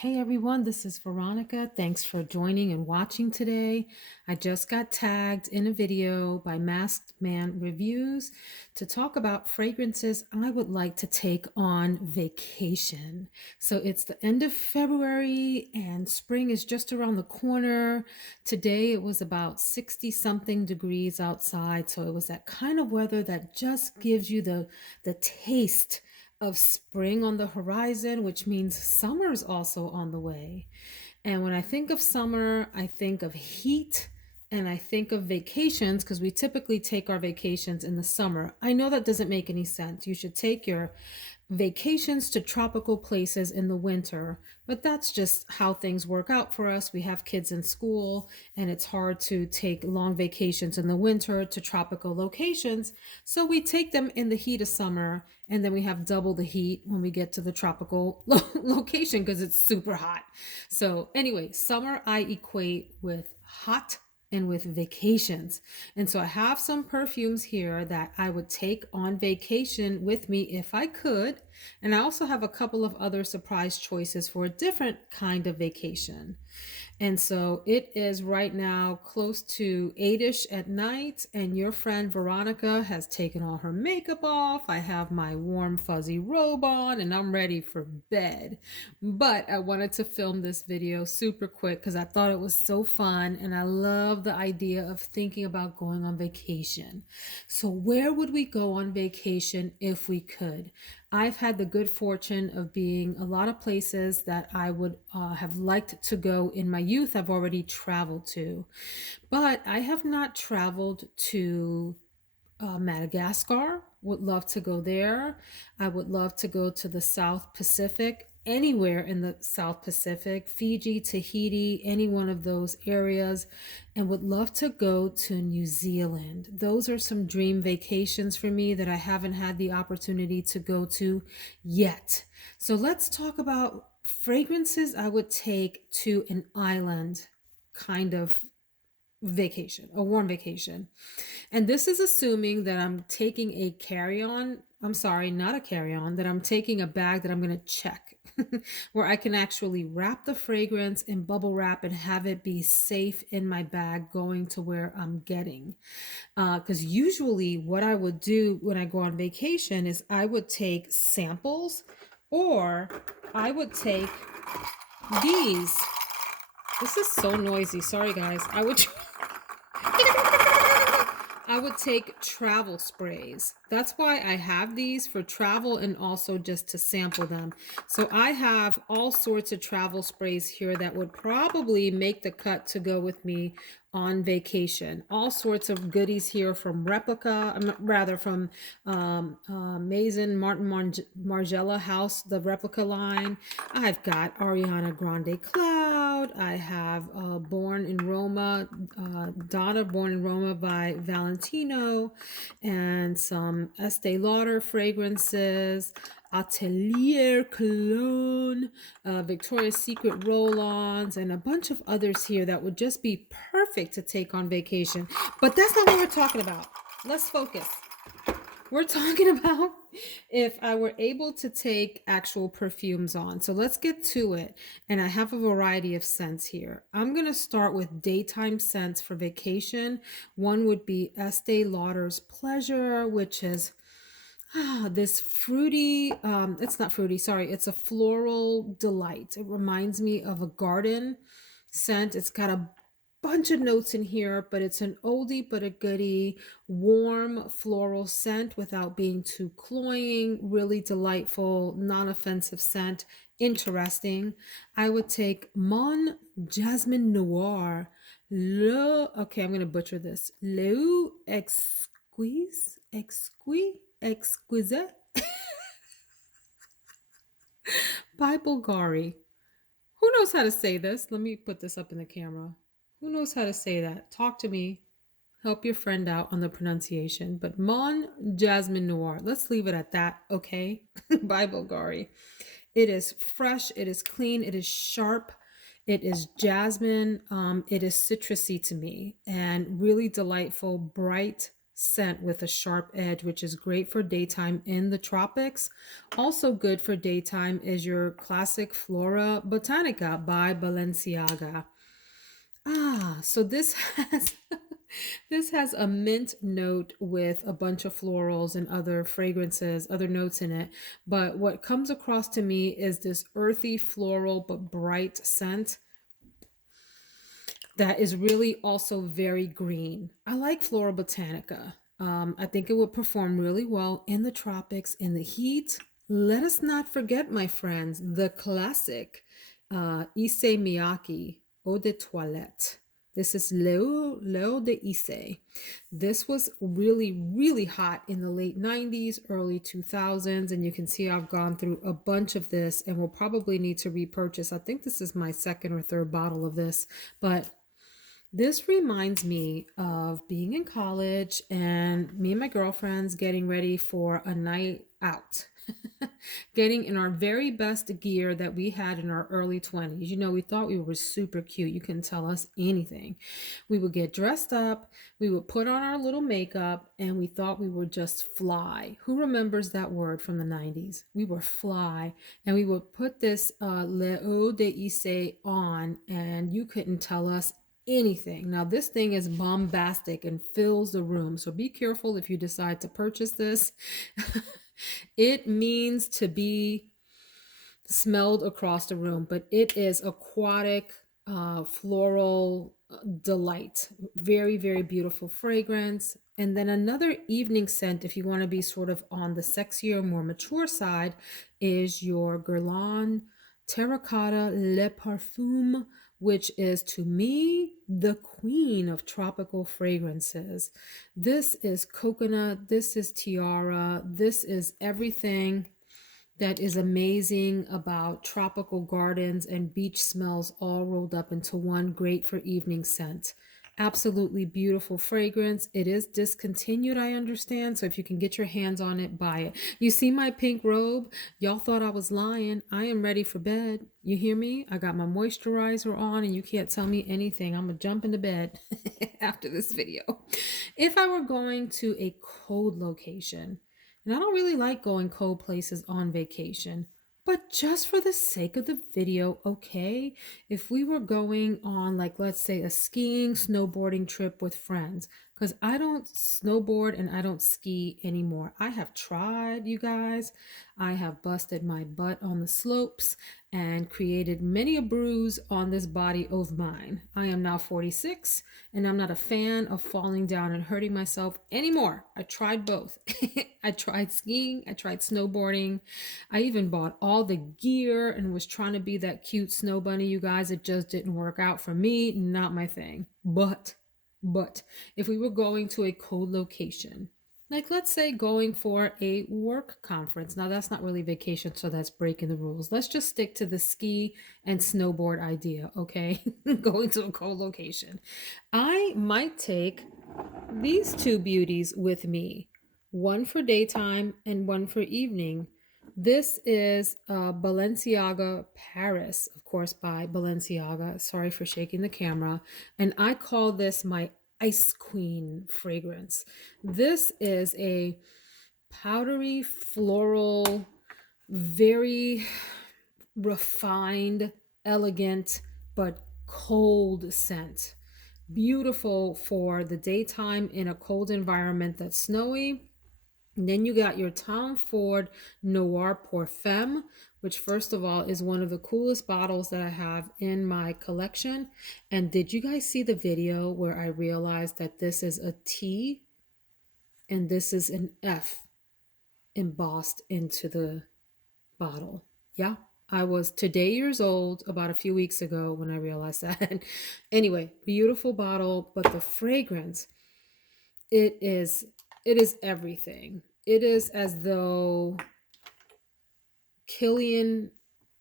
Hey everyone, this is Veronica. Thanks for joining and watching today. I just got tagged in a video by Masked Man Reviews to talk about fragrances I would like to take on vacation. So it's the end of February and spring is just around the corner. Today it was about 60 something degrees outside, so it was that kind of weather that just gives you the taste of spring on the horizon, which means summer's also on the way. And when I think of summer, I think of heat and I think of vacations because we typically take our vacations in the summer. I know that doesn't make any sense. You should take your vacations to tropical places in the winter, but that's just how things work out for us. We have kids in school, and it's hard to take long vacations in the winter to tropical locations. So we take them in the heat of summer, and then we have double the heat when we get to the tropical location because it's super hot. So, anyway, summer I equate with hot and with vacations. And so I have some perfumes here that I would take on vacation with me if I could. And I also have a couple of other surprise choices for a different kind of vacation. And so it is right now close to 8ish at night, and your friend Veronica has taken all her makeup off. I have my warm, fuzzy robe on, and I'm ready for bed. But I wanted to film this video super quick because I thought it was so fun, and I love the idea of thinking about going on vacation. So, where would we go on vacation if we could? I've had the good fortune of being a lot of places that I would have liked to go in my youth. I've already traveled to, but I have not traveled to Madagascar. Would love to go there. I would love to go to the South Pacific, anywhere in the South Pacific, Fiji, Tahiti, any one of those areas, and would love to go to New Zealand. Those are some dream vacations for me that I haven't had the opportunity to go to yet. So let's talk about fragrances I would take to an island kind of vacation, a warm vacation. And this is assuming that I'm taking a carry on. I'm sorry, not a carry on, that I'm taking a bag that I'm going to check, where I can actually wrap the fragrance in bubble wrap and have it be safe in my bag going to where I'm getting. Because usually, what I would do when I go on vacation is I would take samples or I would take these. This is so noisy. Sorry, guys. I would take travel sprays. That's why I have these for travel and also just to sample them. So I have all sorts of travel sprays here that would probably make the cut to go with me on vacation. All sorts of goodies here from Replica, rather from Maison Martin Margiela House, the Replica line. I've got Ariana Grande Cloud. I have Born in Roma, Donna Born in Roma by Valentino, and some Estee Lauder fragrances, Atelier Cologne, Victoria's Secret roll-ons, and a bunch of others here that would just be perfect to take on vacation. But that's not what we're talking about. Let's focus. We're talking about if I were able to take actual perfumes on. So let's get to it. And I have a variety of scents here. I'm going to start with daytime scents for vacation. One would be Estee Lauder's Pleasure, which is this fruity, it's not fruity, sorry, it's a floral delight. It reminds me of a garden scent. It's got a bunch of notes in here, but it's an oldie but a goodie, warm floral scent without being too cloying, really delightful, non-offensive scent, interesting. I would take Mon Jasmine Noir. Okay, I'm going to butcher this. Le Exquise by Bvlgari. Who knows how to say this? Let me put this up in the camera. Who knows how to say that? Talk to me. Help your friend out on the pronunciation. But Mon Jasmine Noir. Let's leave it at that, okay? By Bvlgari. It is fresh. It is clean. It is sharp. It is jasmine. It is citrusy to me and really delightful, bright scent with a sharp edge, which is great for daytime in the tropics. Also good for daytime is your classic Florabotanica by Balenciaga. So this has this has a mint note with a bunch of florals and other fragrances, other notes in it. But what comes across to me is this earthy floral but bright scent that is really also very green. I like Flora Botanica. I think it would perform really well in the tropics, in the heat. Let us not forget, my friends, the classic Ise Miyaki Ode Toilette. This is L'Eau de Issey. This was really, really hot in the late 90s, early 2000s, and you can see I've gone through a bunch of this and will probably need to repurchase. I think this is my second or third bottle of this, but this reminds me of being in college and me and my girlfriends getting ready for a night out. Getting in our very best gear that we had in our early 20s. You know, we thought we were super cute. You couldn't tell us anything. We would get dressed up, we would put on our little makeup, and we thought we were just fly. Who remembers that word from the 90s? We were fly, and we would put this L'Eau de Issey on, and you couldn't tell us anything. Now, this thing is bombastic and fills the room, so be careful if you decide to purchase this. It means to be smelled across the room, but it is aquatic, floral delight. Very, very beautiful fragrance. And then another evening scent, if you want to be sort of on the sexier, more mature side, is your Guerlain Terracotta Le Parfum, which is to me the queen of tropical fragrances. This is coconut, this is tiara, this is everything that is amazing about tropical gardens and beach smells all rolled up into one, great for evening scent. Absolutely beautiful fragrance. It is discontinued, I understand. So if you can get your hands on it, buy it. You see my pink robe? Y'all thought I was lying. I am ready for bed. You hear me? I got my moisturizer on and you can't tell me anything. I'm gonna jump into bed after this video. If I were going to a cold location, and I don't really like going cold places on vacation, but just for the sake of the video, okay? If we were going on, like, let's say a skiing, snowboarding trip with friends, because I don't snowboard and I don't ski anymore. I have tried, you guys. I have busted my butt on the slopes and created many a bruise on this body of mine. I am now 46 and I'm not a fan of falling down and hurting myself anymore. I tried both. I tried skiing, I tried snowboarding. I even bought all the gear and was trying to be that cute snow bunny, you guys. It just didn't work out for me. Not my thing. But if we were going to a cold location, like let's say going for a work conference, now that's not really vacation, so that's breaking the rules. Let's just stick to the ski and snowboard idea, okay? Going to a cold location. I might take these two beauties with me, one for daytime and one for evening. This is Balenciaga Paris, of course, by Balenciaga. Sorry for shaking the camera. And I call this my Ice Queen fragrance. This is a powdery, floral, very refined, elegant, but cold scent. Beautiful for the daytime in a cold environment that's snowy. And then you got your Tom Ford Noir pour Femme, which first of all is one of the coolest bottles that I have in my collection. And did you guys see the video where I realized that this is a T and this is an F embossed into the bottle? Yeah, I was today years old about a few weeks ago when I realized that. Anyway, beautiful bottle, but the fragrance, it is everything. It is as though Killian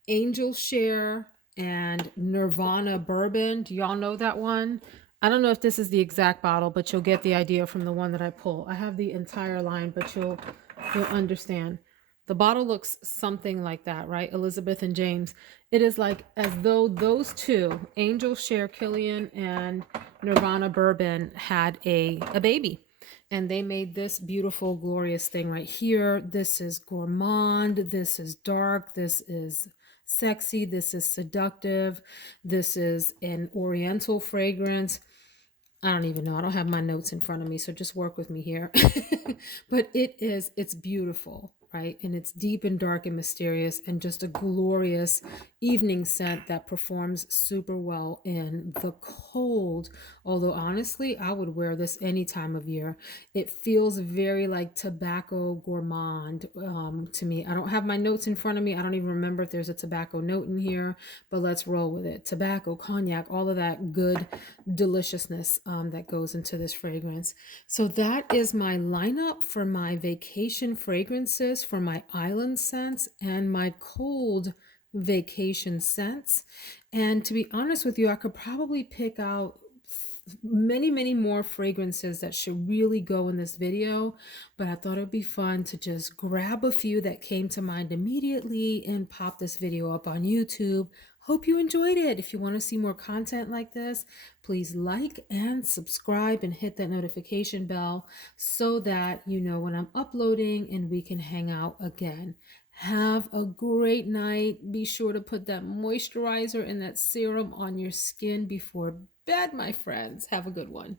Angel Share and Nirvana Bourbon. Do y'all know that one? I don't know if this is the exact bottle, but you'll get the idea from the one that I pull. I have the entire line, but you'll understand. The bottle looks something like that, right? Elizabeth and James. It is like as though those two, Angel Share Killian and Nirvana Bourbon, had a baby. And they made this beautiful, glorious thing right here. This is gourmand. This is dark. This is sexy. This is seductive. This is an oriental fragrance. I don't even know. I don't have my notes in front of me, so just work with me here. But it's beautiful, right? And it's deep and dark and mysterious and just a glorious evening scent that performs super well in the cold. Although honestly, I would wear this any time of year. It feels very like tobacco gourmand to me. I don't have my notes in front of me. I don't even remember if there's a tobacco note in here, but let's roll with it. Tobacco, cognac, all of that good deliciousness that goes into this fragrance. So that is my lineup for my vacation fragrances, for my island scents and my cold vacation scents. And to be honest with you, I could probably pick out many more fragrances that should really go in this video, but I thought it would be fun to just grab a few that came to mind immediately and pop this video up on YouTube. Hope you enjoyed it. If you want to see more content like this, please like and subscribe and hit that notification bell so that you know when I'm uploading and we can hang out again. Have a great night. Be sure to put that moisturizer and that serum on your skin before bed, my friends. Have a good one.